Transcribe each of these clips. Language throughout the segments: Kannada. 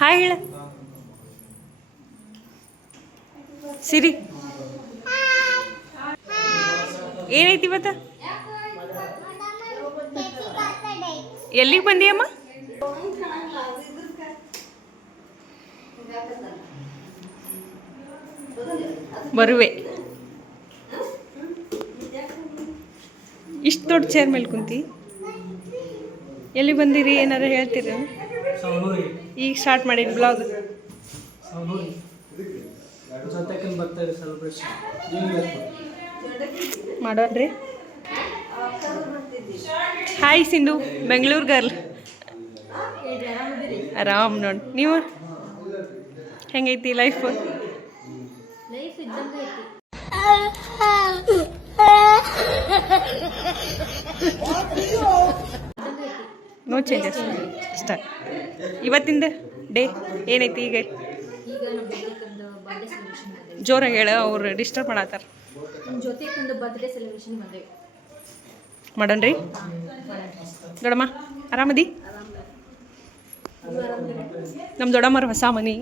ಹಾಯ್ ಹೇಳ ಸಿರಿ. ಏನೈತಿ ಇವತ್ತ? ಎಲ್ಲಿಗೆ ಬಂದಿಯಮ್ಮ? ಬರುವೆ. ಇಷ್ಟು ದೊಡ್ಡ ಚೇರ್ ಮೇಲೆ ಕುಂತಿ ಎಲ್ಲಿ ಬಂದಿರಿ? ಏನಾರ ಹೇಳ್ತೀರಿ? ಈಗ ಸ್ಟಾರ್ಟ್ ಮಾಡೀನಿ ಬ್ಲಾಗ್. ಮಾಡೋಣ್ರಿ. Hi Sindhu, Bengaluru girl. ಆರಾಮ್ ನೋಡಿ. ನೀವು ಹೆಂಗೈತಿ ಲೈಫ್? ನೋ ಚೇಂಜಸ್ ಅಷ್ಟ. ಇವತ್ತಿಂದ ಡೇ ಏನೈತಿ? ಈಗ ಜೋರಾಗಿ ಹೇಳ, ಅವ್ರು ಡಿಸ್ಟರ್ಬ್ ಮಾಡತ್ತಾರ. ಮಾಡೋಣ್ರಿ. ದೊಡ್ಡಮ್ಮ ಆರಾಮದಿ? ನಮ್ಮ ದೊಡ್ಡಮ್ಮರ ಹೊಸ ಮನಿ.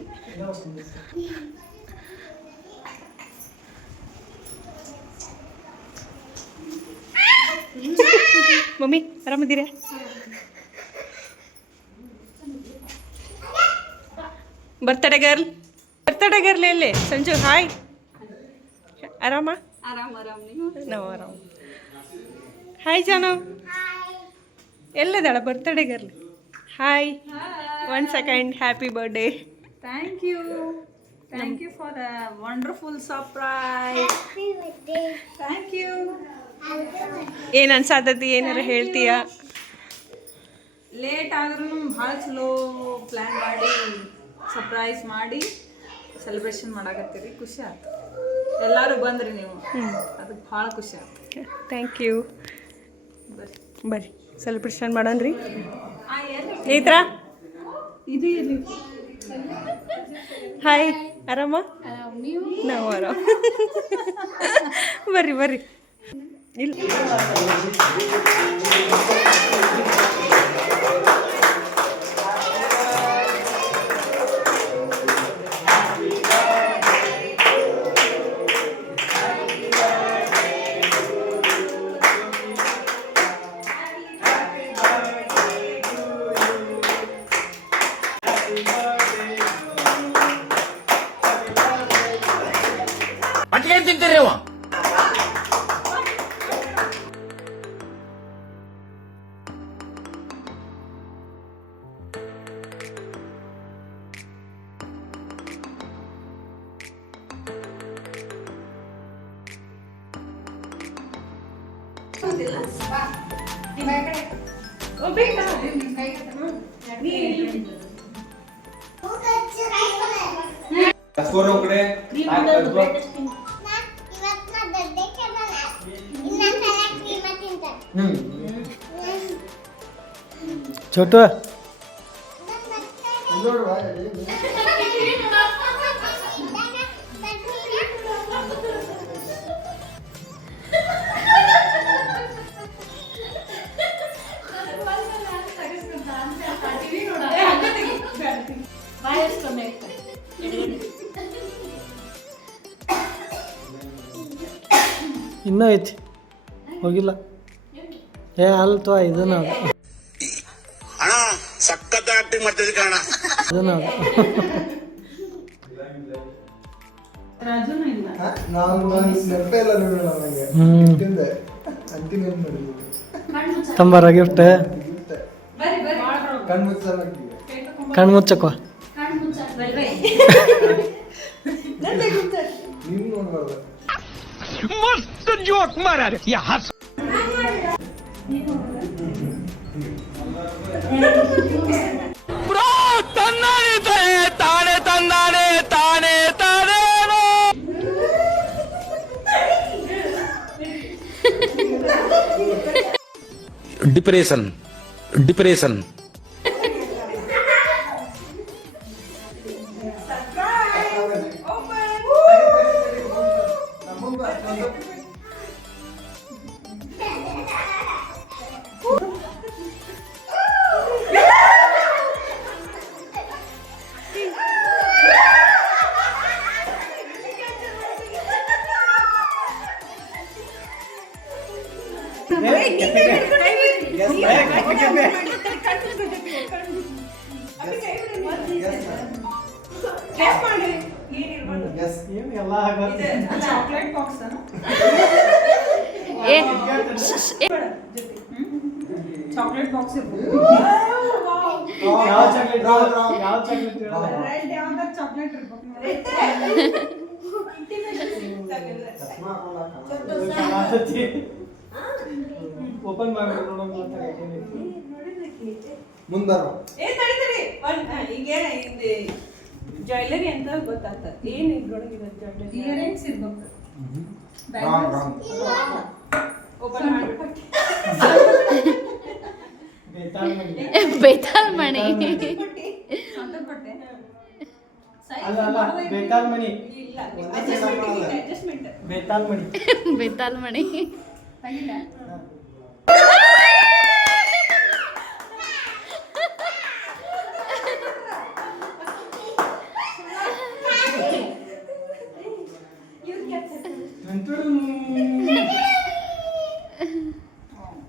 ಮಮ್ಮಿ ಆರಾಮದಿರ? ಬರ್ತಡೇ ಗರ್ಲ್ ಎಲ್ಲೇ? ಸಂಜು ಹಾಯ್. ಆರಾಮ? ನಾವು ಆರಾಮ. ಹಾಯ್ ಜಾನು, ಎಲ್ಲದಾಳ birthday girl? Hi. 1 second. Happy birthday. Thank you for the wonderful surprise. Happy birthday. Thank you. ಏನು ಅನ್ಸಾತತಿ? ಏನಾರ ಹೇಳ್ತೀಯ? ಲೇಟ್ ಆದ್ರೂ ಭಾಳ ಸ್ಲೋ ಪ್ಲ್ಯಾನ್ ಮಾಡಿ ಸರ್ಪ್ರೈಸ್ ಮಾಡಿ ಸೆಲೆಬ್ರೇಷನ್ ಮಾಡಾಕತ್ತೀರಿ. ಖುಷಿ ಆಯ್ತು. ಎಲ್ಲರೂ ಬಂದ್ರಿ ನೀವು, ಅದಕ್ಕೆ ಭಾಳ ಖುಷಿ ಆಯ್ತು. Thank you. ಬರ್ರಿ ಸೆಲೆಬ್ರೇಷನ್ ಮಾಡೋಣ್ರಿ. ನೇತ್ರ ಇದು ಹಾಯ್. ಆರಾಮ? ನಾವು ಆರಾಮ. ಬರ್ರಿ ಇಲ್ಲ ಪಟ್ಟಿಗೆ ತಿಂತೀರಿ ಅವ. छोटू ಇನ್ನೂ ಐತಿ ಹೋಗಿಲ್ಲ. ಏ ಅಲ್ತೋ ಇದನ್ನ ಅಣ್ಣ ಸಖತ್ ಆಕ್ಟಿಂಗ್ ಮಾಡ್ತಿದ್ದೆ ಕಣ. ಇದನ್ನ ತಂಬಾರ ಗಿಫ್ಟ್ ಕಣ್ಮುಚ್ಚಕ್ಕ मस्त जोक मारा रे या हंस ब्रो तन्नाने ताने तन्नाने ताने ताने डिप्रेशन ಚಾಕ್ಲೇಟ್ ಬಾಕ್ಸ್ ಏ ಚಾಕ್ಲೇಟ್ ಬಾಕ್ಸ್ ಇರ್ಬೋದು. ಯಾವ ಚಾಕ್ಲೇಟ್ ಚಾಕ್ಲೇಟ್ ಇರ್ಬೇಕು. ಓಪನ್ ಮಾಡಿ ಜ್ಯುವೆಲ್ಲರಿ ಅಂತ ಗೊತ್ತಾಗ್ತದೆ. ಏನು ಇದ್ರೊಳಗಿದೆ ಜ್ಯುವೆಲ್ಲರಿ? ಇಯರಿಂಗ್ಸ್ ಇರ್ಬೇಕು. ಓಪನ್ ಮಾಡ್ಬಿಟ್ಟು ಬೇತಾಲ್ ಮಣಿ. ಸ್ವಂತದ ಬಟ್ಟೆ. ಅಲ್ಲ ಅಲ್ಲ ಬೇತಾಲ್ ಮಣಿ ಇಲ್ಲ ಬೇತಾಲ್ ಮಣಿ ಬೇತಾಲ್ ಮಣಿ. ಆಗಿಲ್ಲ.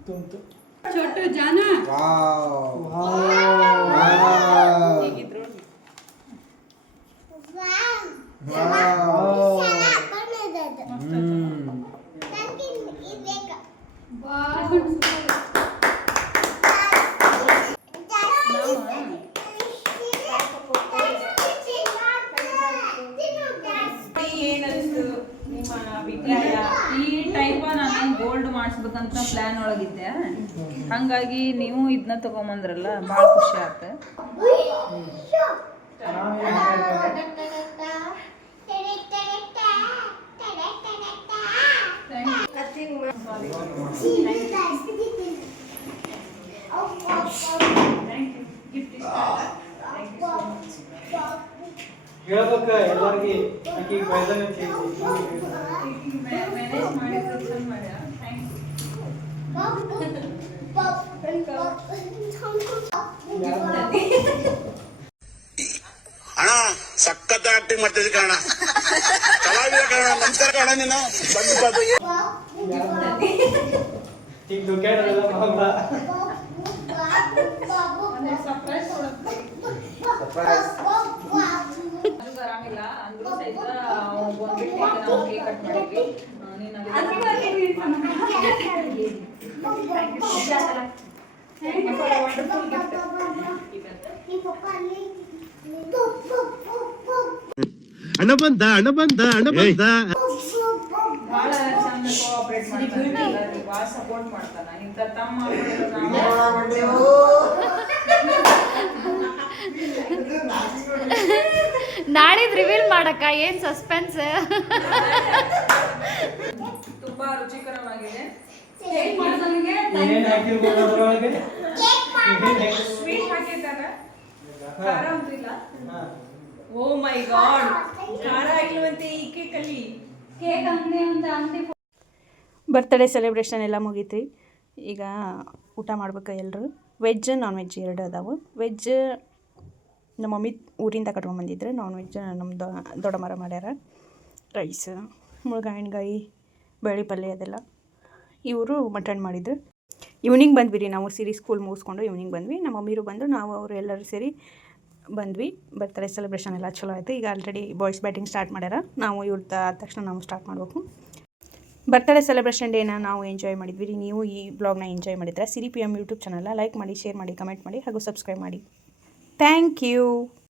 ತುಂತು ಚೋಟು ಜಾನ ಏನನ್ನಿಸ್ತು ನಿಮ್ಮ ಅಭಿಪ್ರಾಯ? ಈ ಟೈಪ್ ನಾನು ಗೋಲ್ಡ್ ಮಾಡಿಸ್ಬೇಕಂತ ಪ್ಲಾನ್ ಒಳಗಿದ್ದೆ. ಹಂಗಾಗಿ ನೀವು ಇದನ್ನ ತಗೊಂಬಂದ್ರಲ್ಲ ಭಾಳ ಖುಷಿ ಆಯ್ತು. ಹೇಳ್ಬೇಕ ಎಲ್ಲಾರ್ಗಿ ಆಕಿ ಬೈದನ ಮ್ಯಾನೇಜ್ ಮಾಡಿದ್ರೆ ಚಂದ ಮಾಡ್ಯ. ಅಣ್ಣ ಸಖತ್ ಆಕ್ಟಿಂಗ್ ಮಾಡ್ತಿದ್ದೆ ಕಣ. ಕಲಾವಿದ ಕಣ. ನಮಸ್ಕಾರ ಕಣ ನೀನು. ಬಂದು ಈಗ ದುಡ್ಡಾಡಲ್ಲ ಮಗ ಸರ್ಪ್ರೈಸ್ ಆರಾಮಿಲ್ಲ ಅಂದ್ರೂ ಸಹಿತ ಬಂದ್ಬಿಟ್ಟು ನಾವು ಕೇಕ್ ಕಟ್ ಮಾಡಿದ್ವಿ. ನೀನು ಹಣ ಬಂದ ಹಣ ಬಂದ ಹಣ ಬಂದ. ಭಾಳ ಚಂದ ಕೋಆಪರೇಟ್ ಮಾಡ್ತಾನೆ, ಭಾಳ ಸಪೋರ್ಟ್ ಮಾಡ್ತಾನ. ಇಂಥ ತಮ್ಮ ನಾಳಿದ್ ರಿವೀಲ್ ಮಾಡಕ್ಕ ಏನ್ ಸಸ್ಪೆನ್ಸ್? ತುಂಬಾ ರುಚಿಕರವಾಗಿದೆ. ಏನೇನ್ ಹಾಕಿರ್ಬೋದು ಅದ್ರೊಳಗೆ ಸ್ವೀಟ್ ಹಾಕಿದ್ದಾರೆ, ಖಾರ ಅಂತೂ ಇಲ್ಲ. ಓ ಮೈ ಗಾಡ್, ಖಾರ ಇಲ್ಲವಂತೆ ಈ ಕೇಕಲ್ಲಿ. ಕೇಕ್ ಅಂಗಡಿ ಬರ್ತ್ಡೇ ಸೆಲೆಬ್ರೇಷನ್ ಎಲ್ಲ ಮುಗೀತು. ಈಗ ಊಟ ಮಾಡ್ಬೇಕು ಎಲ್ಲರೂ. ವೆಜ್ ನಾನ್ ವೆಜ್ ಎರಡು ಅದಾವು. ವೆಜ್ ನಮ್ಮ ಮಮ್ಮಿ ಊರಿಂದ ಕಟ್ಕೊಂಡ್ಬಂದಿದ್ರು. ನಾನ್ ವೆಜ್ ನಮ್ಮ ದೊಡ್ಡಮ್ಮರ ಮಾಡ್ಯಾರ. ರೈಸ್, ಮುಳ್ಗಾಯಿನ್ಕಾಯಿ, ಬೇಳೆ ಪಲ್ಯ ಅದೆಲ್ಲ. ಇವರು ಮಟನ್ ಮಾಡಿದ್ರು. ಈವ್ನಿಂಗ್ ಬಂದ್ವಿ ರೀ ನಾವು. ಸಿರಿ ಸ್ಕೂಲ್ ಮುಗಿಸ್ಕೊಂಡು ಈವ್ನಿಂಗ್ ಬಂದ್ವಿ. ನಮ್ಮ ಮಮ್ಮಿರು ಬಂದು ನಾವು ಅವರು ಎಲ್ಲರೂ ಸೇರಿ ಬಂದ್ವಿ. ಬರ್ತ್ಡೇ ಸೆಲೆಬ್ರೇಷನ್ ಎಲ್ಲ ಚಲೋ ಆಯಿತು. ಈಗ ಆಲ್ರೆಡಿ ಬಾಯ್ಸ್ ಬ್ಯಾಟಿಂಗ್ ಸ್ಟಾರ್ಟ್ ಮಾಡ್ಯಾರ. ನಾವು ಇವ್ರದ್ದು ಆದ ತಕ್ಷಣ ನಾವು ಸ್ಟಾರ್ಟ್ ಮಾಡಬೇಕು. ಬರ್ತ್ಡೇ ಸೆಲೆಬ್ರೇಷನ್ ಡೇನ ನಾವು ಎಂಜಾಯ್ ಮಾಡಿದ್ವಿ ರೀ. ನೀವು ಈ ಬ್ಲಾಗ್ನ ಎಂಜಾಯ್ ಮಾಡಿದ್ರೆ ಸಿರಿ PM ಯೂಟ್ಯೂಬ್ ಚಾನಲ್ನ ಲೈಕ್ ಮಾಡಿ, ಶೇರ್ ಮಾಡಿ, ಕಮೆಂಟ್ ಮಾಡಿ ಹಾಗೂ ಸಬ್ಸ್ಕ್ರೈಬ್ ಮಾಡಿ. Thank you.